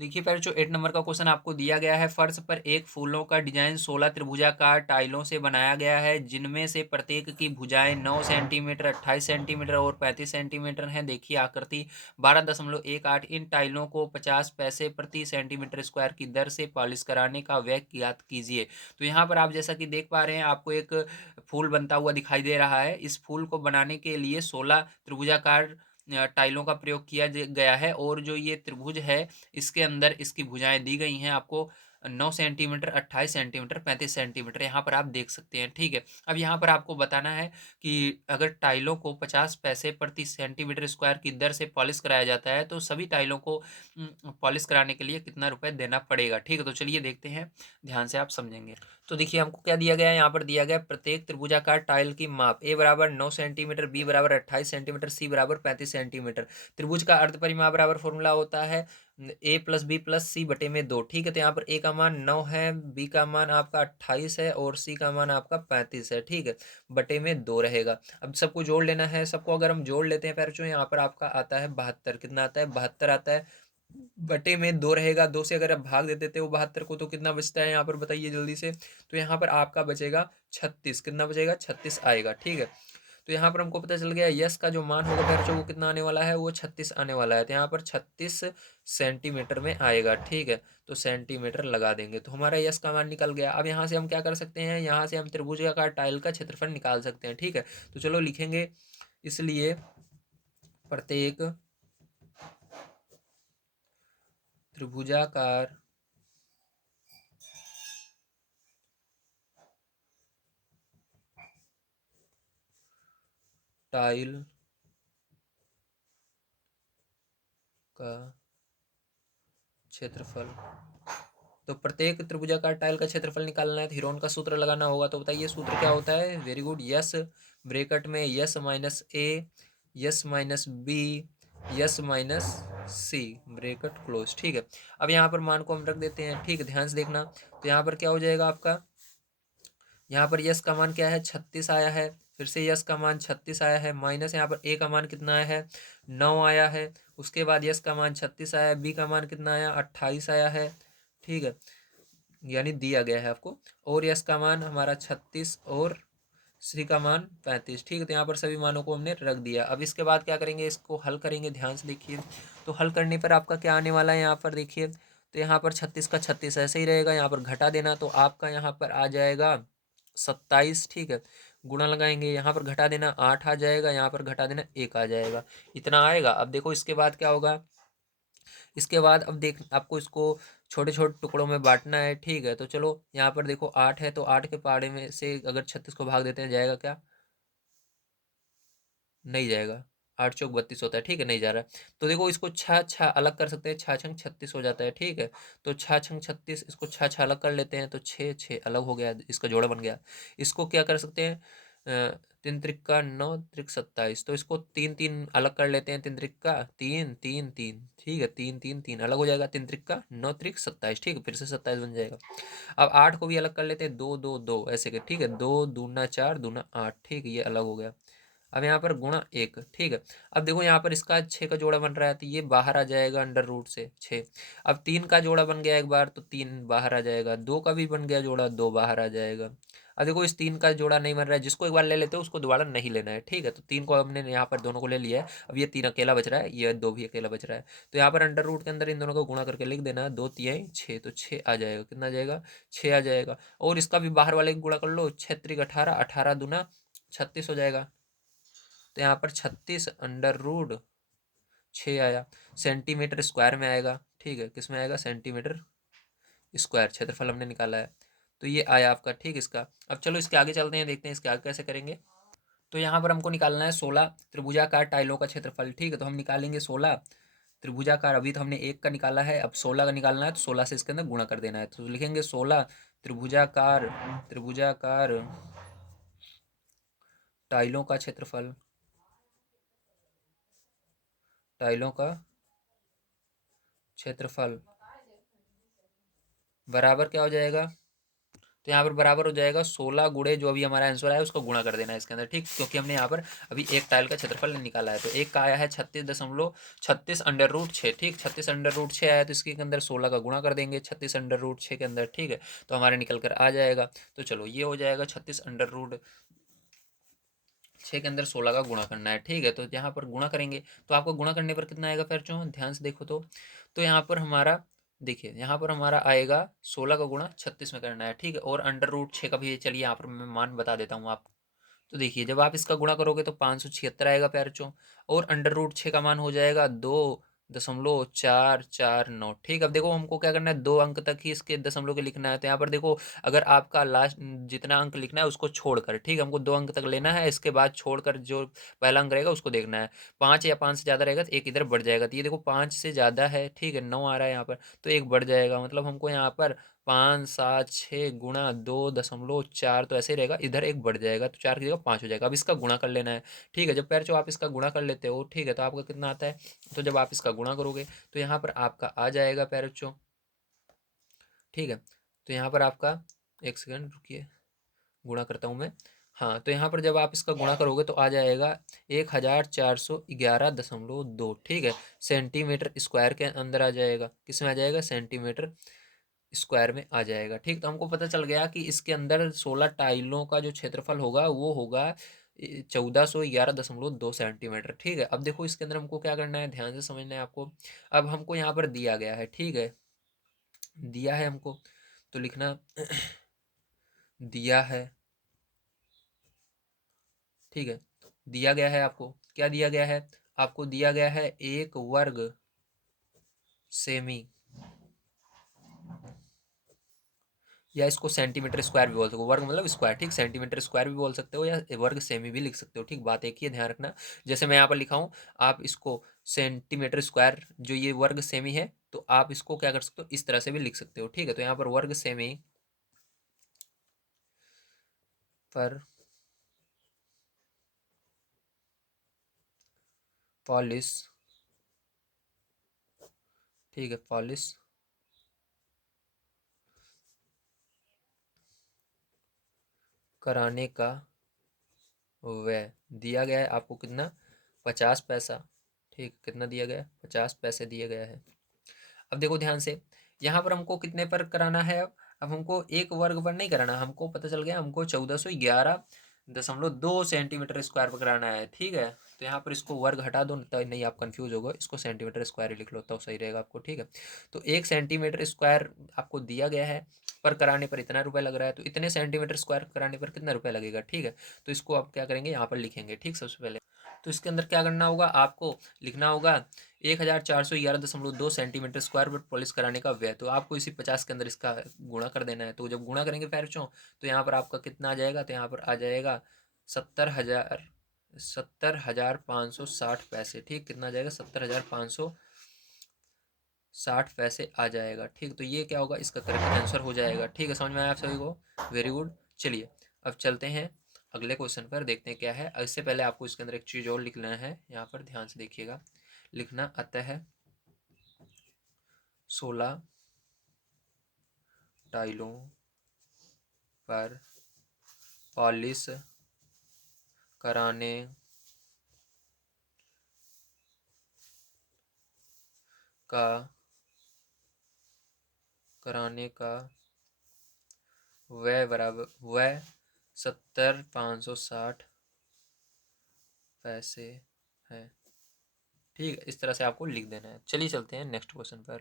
देखिए पहले जो 8 नंबर का क्वेश्चन आपको दिया गया है, फर्श पर एक फूलों का डिजाइन 16 त्रिभुजाकार टाइलों से बनाया गया है, जिनमें से प्रत्येक की भुजाएं 9 सेंटीमीटर, 28 सेंटीमीटर और 35 सेंटीमीटर हैं। देखिए आकृति 12.18। इन टाइलों को 50 पैसे प्रति सेंटीमीटर स्क्वायर की दर से पॉलिश कराने का व्यय ज्ञात कीजिए। तो यहाँ पर आप जैसा कि देख पा रहे हैं, आपको एक फूल बनता हुआ दिखाई दे रहा है। इस फूल को बनाने के लिए 16 त्रिभुजाकार टाइलों का प्रयोग किया गया है, और जो ये त्रिभुज है इसके अंदर इसकी भुजाएं दी गई हैं आपको 9 सेंटीमीटर, 28 सेंटीमीटर, 35 सेंटीमीटर, यहाँ पर आप देख सकते हैं। ठीक है, अब यहाँ पर आपको बताना है कि अगर टाइलों को 50 पैसे प्रति सेंटीमीटर स्क्वायर की दर से पॉलिश कराया जाता है, तो सभी टाइलों को पॉलिश कराने के लिए कितना रुपए देना पड़ेगा। ठीक है, तो चलिए देखते हैं, ध्यान से आप समझेंगे। तो देखिए हमको क्या दिया गया है, यहाँ पर दिया गया है प्रत्येक त्रिभुजाकार टाइल की माप ए बराबर 9 सेंटीमीटर, बी बराबर 28 सेंटीमीटर, सी बराबर 35 सेंटीमीटर। त्रिभुज का अर्ध परिमाप बराबर फॉर्मूला होता है ए प्लस बी प्लस सी बटे में 2। ठीक है, तो यहाँ पर ए का मान 9 है, बी का मान आपका 28 है और सी का मान आपका 35 है। ठीक है, बटे में 2 रहेगा। अब सबको जोड़ लेना है। सबको अगर हम जोड़ लेते हैं पैरचो, यहाँ पर आपका आता है 72। कितना आता है? 72 आता है। बटे में 2 रहेगा। 2 से अगर आप भाग दे देते हो 72 को, तो कितना बचता है यहाँ पर बताइए जल्दी से। तो यहाँ पर आपका बचेगा 36। कितना बचेगा? 36 आएगा। ठीक है, तो यहाँ पर हमको पता चल गया यस का जो मान होगा पैरचो वो कितना आने वाला है, वो 36 आने वाला है। तो यहाँ पर 36 सेंटीमीटर में आएगा। ठीक है, तो सेंटीमीटर लगा देंगे तो हमारा यस का मान निकल गया। अब यहाँ से हम क्या कर सकते हैं, यहाँ से हम त्रिभुजाकार टाइल का क्षेत्रफल निकाल सकते हैं। ठीक है, तो चलो लिखेंगे। इसलिए प्रत्येक त्रिभुजाकार टाइल का क्षेत्रफल। तो प्रत्येक त्रिभुजाकार टाइल का क्षेत्रफल निकालना है तो हीरोन का सूत्र लगाना होगा। तो बताइए सूत्र क्या होता है? वेरी गुड, यस ब्रैकेट में s minus a, s minus b, s minus c, bracket close. ठीक है, अब यहाँ पर मान को हम रख देते हैं। ठीक है, ध्यान से देखना। तो यहाँ पर क्या हो जाएगा आपका, यहाँ पर यस का मान क्या है? 36 आया है। फिर से यस का मान 36 आया है, माइनस यहाँ पर ए का मान कितना आया है? 9 आया है। उसके बाद यस का मान 36 आया, बी का मान कितना आया? 28 आया है। ठीक है, यानी दिया गया है आपको। और यस का मान हमारा 36 और सी का मान 35। ठीक है, तो यहाँ पर सभी मानों को हमने रख दिया। अब इसके बाद क्या करेंगे, इसको हल करेंगे। ध्यान से देखिए, तो हल करने पर आपका क्या आने वाला है, यहाँ पर देखिए। तो यहाँ पर 36 का 36 ऐसे ही रहेगा, यहाँ पर घटा देना, तो आपका यहाँ पर आ जाएगा 27। ठीक है, गुणा लगाएंगे, यहाँ पर घटा देना 8 आ जाएगा, यहाँ पर घटा देना 1 आ जाएगा। इतना आएगा। अब देखो इसके बाद क्या होगा। इसके बाद अब देख आपको इसको छोटे छोटे टुकड़ों में बांटना है। ठीक है, तो चलो यहाँ पर देखो 8 है, तो 8 के पहाड़े में से अगर 36 को भाग देते हैं, जाएगा क्या? नहीं जाएगा। 8 चौक 32 होता है। ठीक है, नहीं जा रहा है। तो देखो इसको छः छः अलग कर सकते हैं, छः छंग 36 हो जाता है। ठीक है, तो छः छंग 36, इसको छः छः अलग कर लेते हैं, तो छः छः अलग हो गया, इसका जोड़ा बन गया। इसको क्या कर सकते हैं, तीन त्रिक्का 9, त्रिक 27, तो इसको तीन तीन अलग कर लेते हैं। तीन त्रिक्का तीन, तीन तीन, ठीक है, तीन तीन तीन अलग हो जाएगा। तीन त्रिक्का 9, त्रिक 27। ठीक है, फिर से 27 बन जाएगा। अब 8 को भी अलग कर लेते हैं, 2 2 2 ऐसे कर। ठीक है, 2 दूना 4 दूना 8। ठीक है, ये अलग हो गया। अब यहाँ पर गुणा 1। ठीक है, अब देखो यहाँ पर इसका 6 का जोड़ा बन रहा है, तो ये बाहर आ जाएगा अंडर रूट से 6। अब 3 का जोड़ा बन गया एक बार, तो 3 बाहर आ जाएगा। 2 का भी बन गया जोड़ा, 2 बाहर आ जाएगा। अब देखो इस 3 का जोड़ा नहीं बन रहा है, जिसको एक बार ले लेते हो उसको दोबारा नहीं लेना है। ठीक है, तो 3 को हमने यहाँ पर दोनों को ले लिया है। अब ये 3 अकेला बच रहा है, ये 2 भी अकेला बच रहा है। तो यहाँ पर अंडर रूट के अंदर इन दोनों को गुणा करके लिख देना, 2 तिहाई 6, तो 6 आ जाएगा। कितना आ जाएगा? 6 आ जाएगा। और इसका भी बाहर वाले गुणा कर लो, 6 त्रिक 18, 18 दूना 36 हो जाएगा। तो यहाँ पर 36 अंडर रूट 6 आया। सेंटीमीटर स्क्वायर में आएगा। ठीक है, किस में आएगा? सेंटीमीटर स्क्वायर क्षेत्रफल हमने निकाला है, तो ये आया आपका। ठीक, इसका अब चलो इसके आगे चलते हैं, देखते हैं इसके आगे कैसे करेंगे। तो यहाँ पर हमको निकालना है 16 त्रिभुजाकार टाइलों का क्षेत्रफल। ठीक है, तो हम निकालेंगे 16 त्रिभुजाकार। अभी तो हमने एक का निकाला है, अब 16 का निकालना है, तो 16 से इसके अंदर गुणा कर देना है। तो लिखेंगे 16 त्रिभुजाकार त्रिभुजाकार टाइलों का क्षेत्रफल, टाइलों का क्षेत्रफल बराबर क्या हो जाएगा? तो यहाँ पर बराबर हो जाएगा 16 गुणे जो अभी हमारा आंसर आया उसको गुणा कर देना है इसके अंदर, ठीक, क्योंकि हमने यहाँ पर अभी एक टाइल का क्षेत्रफल निकाला है। तो एक का आया है 36.36 अंडर रूट 6, ठीक, 36 अंडर रूट 6 आया तो इसके अंदर 16 का गुणा कर देंगे 36 अंडर रूट 6 के अंदर, ठीक है, तो हमारे निकल कर आ जाएगा। तो चलो ये हो जाएगा 36 अंडर रूट 6 के अंदर 16 का गुणा करना है, ठीक है, तो यहाँ पर गुणा करेंगे तो आपको गुणा करने पर कितना आएगा फिर जो ध्यान से देखो तो यहाँ पर हमारा देखिए यहाँ पर हमारा आएगा 16 का गुणा 36 में करना है, ठीक है, और अंडर रूट 6 का भी चलिए यहाँ पर मैं मान बता देता हूँ आपको। तो देखिए जब आप इसका गुणा करोगे तो 576 आएगा पैरचों, और अंडर रूट 6 का मान हो जाएगा 2.449, ठीक। अब देखो हमको क्या करना है, 2 अंक तक ही इसके दशमलव के लिखना है। तो यहाँ पर देखो अगर आपका लास्ट जितना अंक लिखना है उसको छोड़कर, ठीक है, हमको 2 अंक तक लेना है, इसके बाद छोड़कर जो पहला अंक रहेगा उसको देखना है। 5 या 5 से ज़्यादा रहेगा तो एक इधर बढ़ जाएगा, तो ये देखो 5 से ज़्यादा है, ठीक है, 9 आ रहा है यहाँ पर, तो एक बढ़ जाएगा, मतलब हमको यहाँ पर 5 7 6 गुणा 2.4, तो ऐसे ही रहेगा, इधर एक बढ़ जाएगा तो 4 की जगह 5 हो जाएगा। अब इसका गुणा कर लेना है, ठीक है, जब पैर आप इसका गुणा कर लेते हो, ठीक है, तो आपका कितना आता है, तो जब आप इसका गुणा करोगे तो यहाँ पर आपका आ जाएगा पैरचो, ठीक है, तो यहाँ पर आपका एक सेकंड रुकिए, गुणा करता हूँ मैं। हाँ, तो यहाँ पर जब आप इसका गुणा करोगे तो आ जाएगा 1411.2, ठीक है, सेंटीमीटर स्क्वायर के अंदर आ जाएगा, किस में आ जाएगा, सेंटीमीटर स्क्वायर में आ जाएगा, ठीक। तो हमको पता चल गया कि इसके अंदर 16 टाइलों का जो क्षेत्रफल होगा वो होगा 1411.2 सेंटीमीटर, ठीक है। अब देखो इसके अंदर हमको क्या करना है, ध्यान से समझना है आपको। अब हमको यहाँ पर दिया गया है, ठीक है, दिया है हमको, तो लिखना दिया है, ठीक है, दिया गया है आपको, क्या दिया गया है, आपको दिया गया है 1 वर्ग सेमी, या इसको सेंटीमीटर स्क्वायर भी बोल सकते हो, वर्ग मतलब स्क्वायर, ठीक, सेंटीमीटर स्क्वायर भी बोल सकते हो या वर्ग सेमी भी लिख सकते हो, ठीक, बात एक ही है, ध्यान रखना। जैसे मैं यहाँ पर लिखा हूँ, आप इसको सेंटीमीटर स्क्वायर जो ये वर्ग सेमी है तो आप इसको क्या कर सकते हो, इस तरह से भी लिख सकते हो, ठीक है। तो यहाँ पर वर्ग सेमी पर पॉलिश, ठीक है, पॉलिश कराने का व्यय दिया गया है आपको कितना, 50 पैसा, ठीक, कितना दिया गया है, 50 पैसे दिया गया है। अब देखो ध्यान से, यहाँ पर हमको कितने पर कराना है, अब हमको एक वर्ग पर नहीं कराना, हमको पता चल गया हमको 1411.2 सेंटीमीटर स्क्वायर पर कराना है, ठीक है। तो यहाँ पर इसको वर्ग हटा दो, तो नहीं आप कंफ्यूज होगा, इसको सेंटीमीटर स्क्वायर ही लिख लो तो सही रहेगा आपको, ठीक है। तो 1 सेंटीमीटर स्क्वायर आपको दिया गया है, पर कराने पर इतना रुपये लग रहा है, तो इतने सेंटीमीटर स्क्वायर कराने पर कितना रुपया लगेगा, ठीक है। तो इसको आप क्या करेंगे, यहाँ पर लिखेंगे, ठीक, सबसे पहले तो इसके अंदर क्या करना होगा, आपको लिखना होगा 1411.2 सेंटीमीटर स्क्वायर पर पॉलिश कराने का व्यय, तो आपको इसी 50 के अंदर इसका गुणा कर देना है। तो जब गुणा करेंगे पैरचों तो यहाँ पर आपका कितना आ जाएगा, तो यहाँ पर आ जाएगा 70,560 पैसे, ठीक, कितना आ जाएगा, 70,560 पैसे आ जाएगा, ठीक। तो ये क्या होगा, इसका करेक्ट आंसर हो जाएगा, ठीक है, समझ में आया आप सभी को, वेरी गुड। चलिए अब चलते हैं अगले क्वेश्चन पर, देखते हैं क्या है। इससे पहले आपको इसके अंदर एक चीज़ और लिख लेना है, यहाँ पर ध्यान से देखिएगा, लिखना अतः 16 टाइलों पर पॉलिश कराने का व्यय बराबर व्यय 70,560 पैसे है, ठीक है, इस तरह से आपको लिख देना है। चलिए चलते हैं नेक्स्ट क्वेश्चन पर।